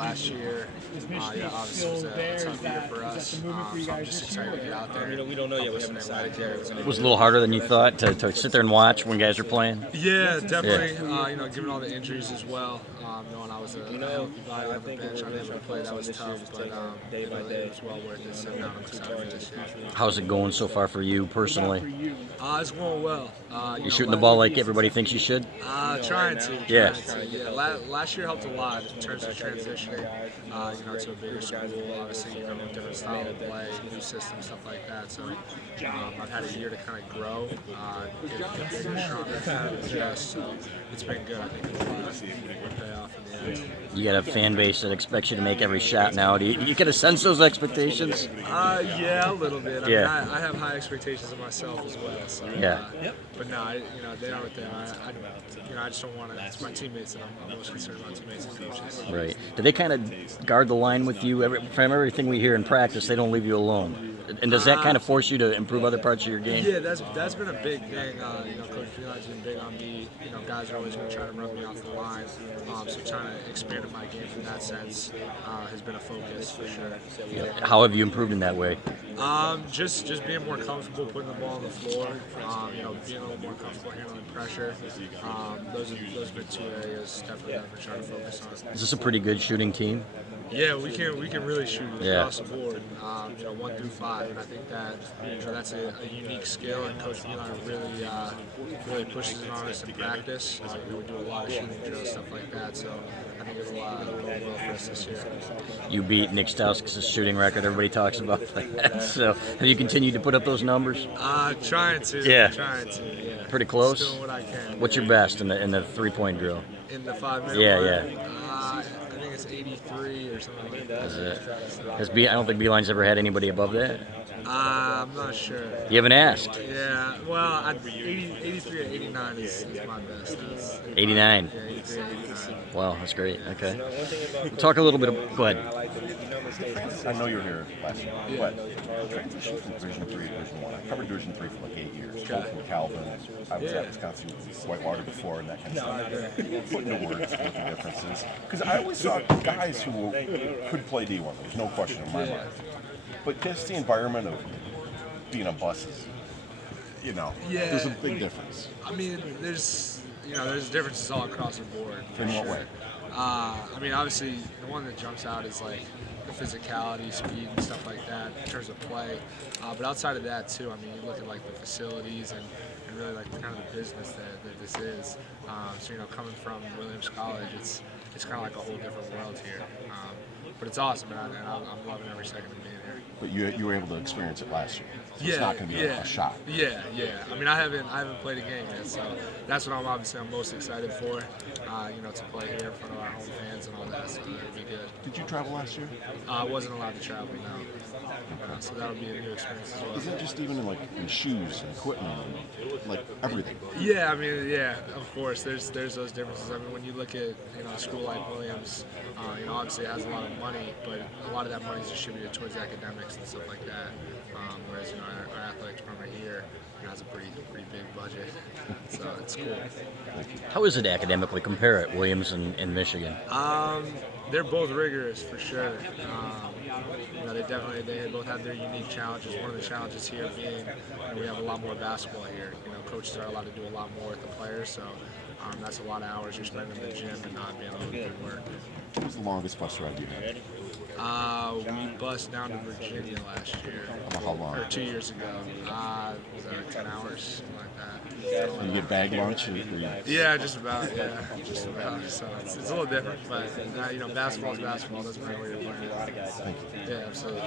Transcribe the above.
last year, obviously was a tough year for us. So I'm just excited to get out there. We don't know yet what's going to It was a little harder than you thought to sit there and watch when guys are playing. Yeah, definitely. Given all the injuries as well, knowing I was a healthy body on the bench, unable to play, that was tough. But day by day, it was well worth it. So now I'm excited for this year. How's it going so far for you personally? It's going well. You shooting the ball like everybody thinks you should? Trying to. Yeah. Last year helped a lot in terms of transitioning, to a bigger school. Obviously, different style of play, new system, stuff like that. So I've had a year to kind of grow, get bigger, stronger, adjust. So it's been good. I think it'll pay off in the end. You got a fan base that expects you to make every shot now. Do you get a sense those expectations? Yeah, a little bit. Yeah. I have high expectations of myself as well. So, yeah. But no, they are what they are. I just don't want to. It's my teammates, and I'm most concerned about teammates and coaches. Right. Do they kind of guard the line with you? From everything we hear in practice, they don't leave you alone. And does that kind of force you to improve other parts of your game? Yeah, that's been a big thing. Coach Freeline's been big on me. Guys are always going to try to run me off the line. So trying to expand my game in that sense has been a focus for sure. How have you improved in that way? Just being more comfortable putting the ball on the floor. Being a little more comfortable handling pressure. Those have been two areas definitely that we're trying to focus on. Is this a pretty good shooting team? Yeah, we can really shoot across the board. 1 through 5, and I think that that's a unique skill, and Coach Freeline really pushes it on us in practice. We do a lot of shooting drills, stuff like that. So I think it'll go well for us this year. You beat Nick Stauskas' shooting record. Everybody talks about that. So have you continued to put up those numbers? Trying to. Yeah. Yeah. Pretty close. Just doing what I can. What's your best in the 3-point drill? In the 5-minute Yeah. I think it's 83 or something like that. Is it? I don't think Beeline's ever had anybody above that. I'm not sure. You haven't asked. Yeah, well, 83 or 89 is my best. 89. Yeah, 83 or 89. Wow, that's great. Okay. We'll talk a little bit. Go ahead. I know you were here last year, but transition from Division 3 to Division 1. I covered Division 3 for like 8 years. Both with Calvin. I was at Wisconsin Whitewater before and that kind of stuff. Put into words what the difference is. Because I always saw guys who could play D1. There's no question in my mind. But just the environment of being on buses, there's a big difference. I mean, there's differences all across the board. In what way? Obviously, the one that jumps out is like the physicality, speed, and stuff like that in terms of play. But outside of that, too, you look at like the facilities and really like kind of the business that this is. So coming from Williams College, it's kind of like a whole different world here. But it's awesome, and I'm loving every second of being here. But you were able to experience it last year. So Yeah, it's not going to be a shot. Yeah. I haven't played a game yet, so that's what I'm most excited for. To play here in front of our home fans and all that, so it'll be good. Did you travel last year? I wasn't allowed to travel, no. So that'll be a new experience as well. Is that just even in shoes and equipment and like everything? Yeah, of course. There's those differences. When you look at a school like Williams, obviously it has a lot of money, but a lot of that money is distributed towards academics and stuff like that. Whereas our athletic department here has a pretty big budget, so it's cool. How is it academically? Compare it, Williams and Michigan. They're both rigorous for sure. They both have their unique challenges. One of the challenges here being we have a lot more basketball here. Coaches are allowed to do a lot more with the players, so that's a lot of hours you're spending in the gym and not being able to do work. What was the longest bus ride you had? We bussed down to Virginia last year. How long? Or 2 years ago. Was that like 10 hours, something like that. And you get bag lunch? Yeah, just about. So it's a little different, but basketball's basketball. Doesn't matter where you're playing. Thank you. Yeah, absolutely.